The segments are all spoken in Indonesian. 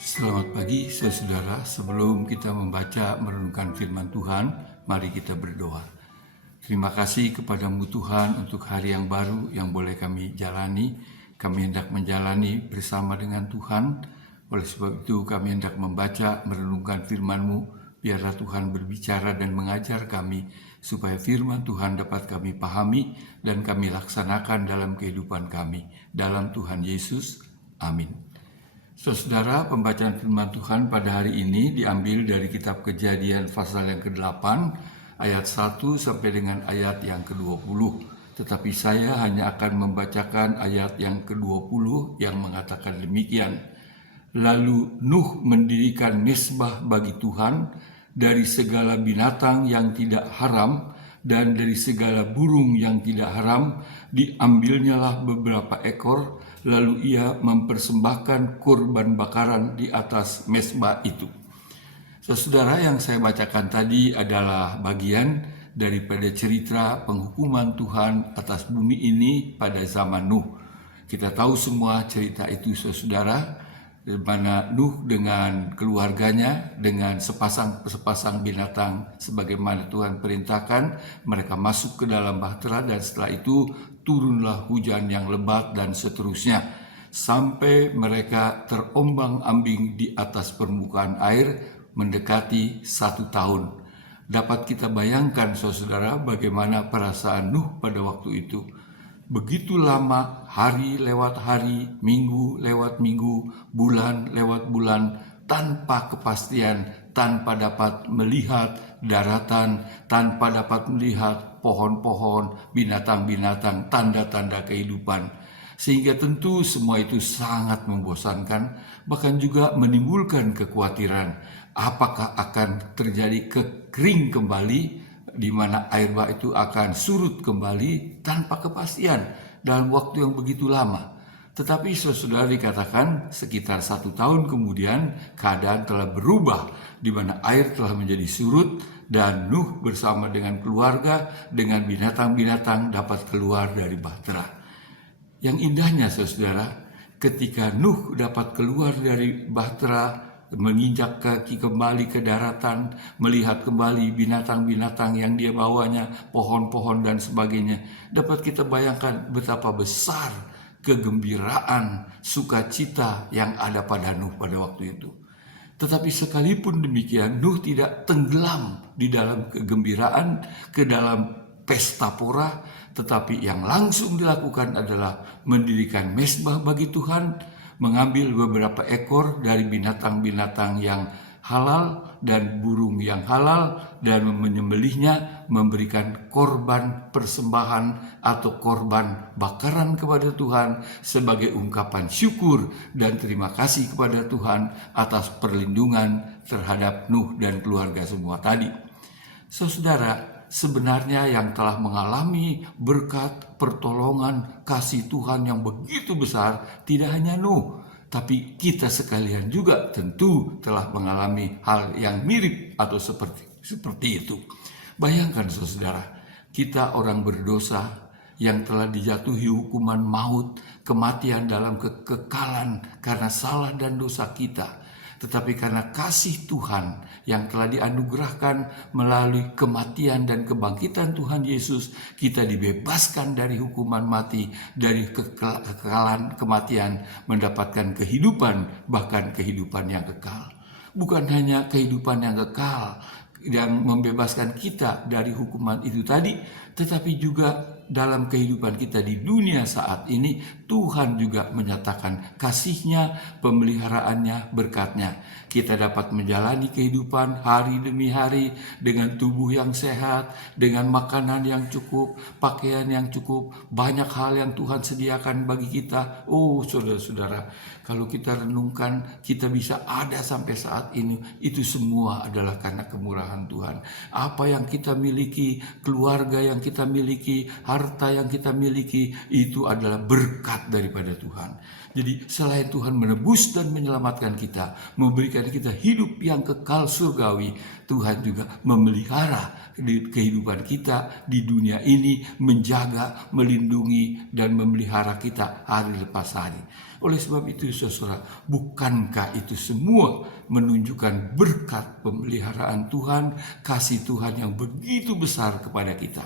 Selamat pagi saudara, sebelum kita membaca merenungkan firman Tuhan, mari kita berdoa. Terima kasih kepadamu Tuhan untuk hari yang baru yang boleh kami jalani. Kami hendak menjalani bersama dengan Tuhan. Oleh sebab itu kami hendak membaca merenungkan firman-Mu. Biarlah Tuhan berbicara dan mengajar kami, supaya firman Tuhan dapat kami pahami dan kami laksanakan dalam kehidupan kami. Dalam Tuhan Yesus, amin. Saudara, pembacaan firman Tuhan pada hari ini diambil dari kitab Kejadian pasal yang ke-8 ayat 1 sampai dengan ayat yang ke-20. Tetapi saya hanya akan membacakan ayat yang ke-20 yang mengatakan demikian. Lalu Nuh mendirikan mezbah bagi Tuhan dari segala binatang yang tidak haram dan dari segala burung yang tidak haram, diambilnyalah beberapa ekor, lalu ia mempersembahkan kurban bakaran di atas mezbah itu. Saudara, yang saya bacakan tadi adalah bagian daripada cerita penghukuman Tuhan atas bumi ini pada zaman Nuh. Kita tahu semua cerita itu, saudara, di mana Nuh dengan keluarganya, dengan sepasang binatang sebagaimana Tuhan perintahkan, mereka masuk ke dalam bahtera, dan setelah itu turunlah hujan yang lebat dan seterusnya, sampai mereka terombang-ambing di atas permukaan air mendekati 1 tahun. Dapat kita bayangkan, saudara, bagaimana perasaan Nuh pada waktu itu. Begitu lama, hari lewat hari, minggu lewat minggu, bulan lewat bulan, tanpa kepastian, tanpa dapat melihat daratan, tanpa dapat melihat pohon-pohon, binatang-binatang, tanda-tanda kehidupan. Sehingga tentu semua itu sangat membosankan, bahkan juga menimbulkan kekhawatiran. Apakah akan terjadi kekering kembali, di mana air bah itu akan surut kembali tanpa kepastian dalam waktu yang begitu lama. Tetapi saudara, dikatakan sekitar 1 tahun kemudian keadaan telah berubah, di mana air telah menjadi surut dan Nuh bersama dengan keluarga, dengan binatang-binatang dapat keluar dari bahtera. Yang indahnya, saudara, ketika Nuh dapat keluar dari bahtera, menginjak kaki kembali ke daratan, melihat kembali binatang-binatang yang dia bawanya, pohon-pohon dan sebagainya, dapat kita bayangkan betapa besar kegembiraan, sukacita yang ada pada Nuh pada waktu itu. Tetapi sekalipun demikian, Nuh tidak tenggelam di dalam kegembiraan, ke dalam pesta pora, tetapi yang langsung dilakukan adalah mendirikan mezbah bagi Tuhan, mengambil beberapa ekor dari binatang-binatang yang halal dan burung yang halal, dan menyembelihnya, memberikan korban persembahan atau korban bakaran kepada Tuhan sebagai ungkapan syukur dan terima kasih kepada Tuhan atas perlindungan terhadap Nuh dan keluarga semua tadi. Saudara, sebenarnya yang telah mengalami berkat, pertolongan, kasih Tuhan yang begitu besar tidak hanya Nuh, tapi kita sekalian juga tentu telah mengalami hal yang mirip atau seperti itu. Bayangkan, saudara, kita orang berdosa yang telah dijatuhi hukuman maut, kematian dalam kekekalan karena salah dan dosa kita. Tetapi karena kasih Tuhan yang telah dianugerahkan melalui kematian dan kebangkitan Tuhan Yesus, kita dibebaskan dari hukuman mati, dari kekekalan kematian, mendapatkan kehidupan, bahkan kehidupan yang kekal. Bukan hanya kehidupan yang kekal yang membebaskan kita dari hukuman itu tadi, tetapi juga dalam kehidupan kita di dunia saat ini, Tuhan juga menyatakan kasih-Nya, pemeliharaannya, berkat-Nya. Kita dapat menjalani kehidupan hari demi hari dengan tubuh yang sehat, dengan makanan yang cukup, pakaian yang cukup, banyak hal yang Tuhan sediakan bagi kita. Oh, saudara-saudara, kalau kita renungkan, kita bisa ada sampai saat ini, itu semua adalah karena kemurahan Tuhan. Apa yang kita miliki, keluarga yang kita miliki, harta yang kita miliki, itu adalah berkat daripada Tuhan. Jadi selain Tuhan menebus dan menyelamatkan kita, memberikan kita hidup yang kekal surgawi, Tuhan juga memelihara di kehidupan kita di dunia ini, menjaga, melindungi, dan memelihara kita hari lepas hari. Oleh sebab itu saudara, bukankah itu semua menunjukkan berkat pemeliharaan Tuhan, kasih Tuhan yang begitu besar kepada kita.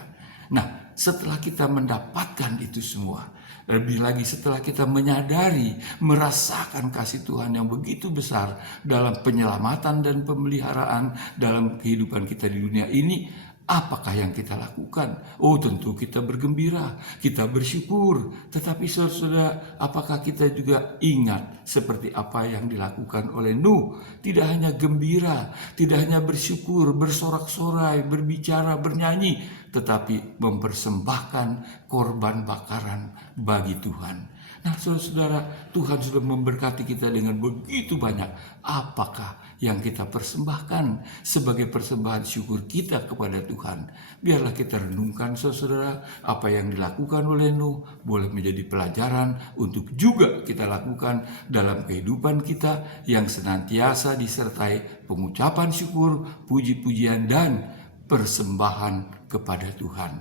Nah, setelah kita mendapatkan itu semua, lebih lagi setelah kita menyadari, merasakan kasih Tuhan yang begitu besar dalam penyelamatan dan pemeliharaan dalam kehidupan kita di dunia ini, apakah yang kita lakukan? Oh, tentu kita bergembira, kita bersyukur. Tetapi saudara, apakah kita juga ingat seperti apa yang dilakukan oleh Nuh? Tidak hanya gembira, tidak hanya bersyukur, bersorak-sorai, berbicara, bernyanyi, tetapi mempersembahkan korban bakaran bagi Tuhan. Nah, saudara-saudara, Tuhan sudah memberkati kita dengan begitu banyak. Apakah yang kita persembahkan sebagai persembahan syukur kita kepada Tuhan? Biarlah kita renungkan, saudara, apa yang dilakukan oleh Nuh boleh menjadi pelajaran untuk juga kita lakukan dalam kehidupan kita yang senantiasa disertai pengucapan syukur, puji-pujian, dan persembahan kepada Tuhan.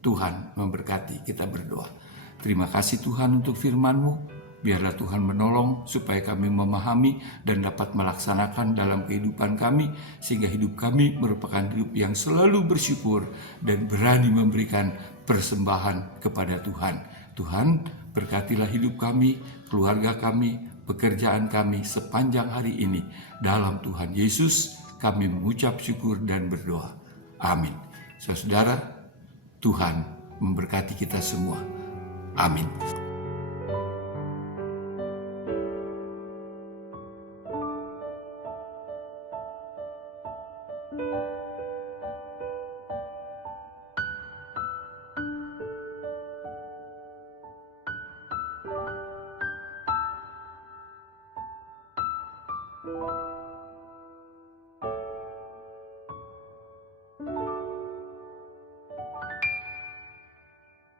Tuhan memberkati, kita berdoa. Terima kasih Tuhan untuk firman-Mu. Biarlah Tuhan menolong supaya kami memahami dan dapat melaksanakan dalam kehidupan kami, sehingga hidup kami merupakan hidup yang selalu bersyukur dan berani memberikan persembahan kepada Tuhan. Tuhan, berkatilah hidup kami, keluarga kami, pekerjaan kami sepanjang hari ini. Dalam Tuhan Yesus kami mengucap syukur dan berdoa. Amin. Saudara, Tuhan memberkati kita semua. Amin.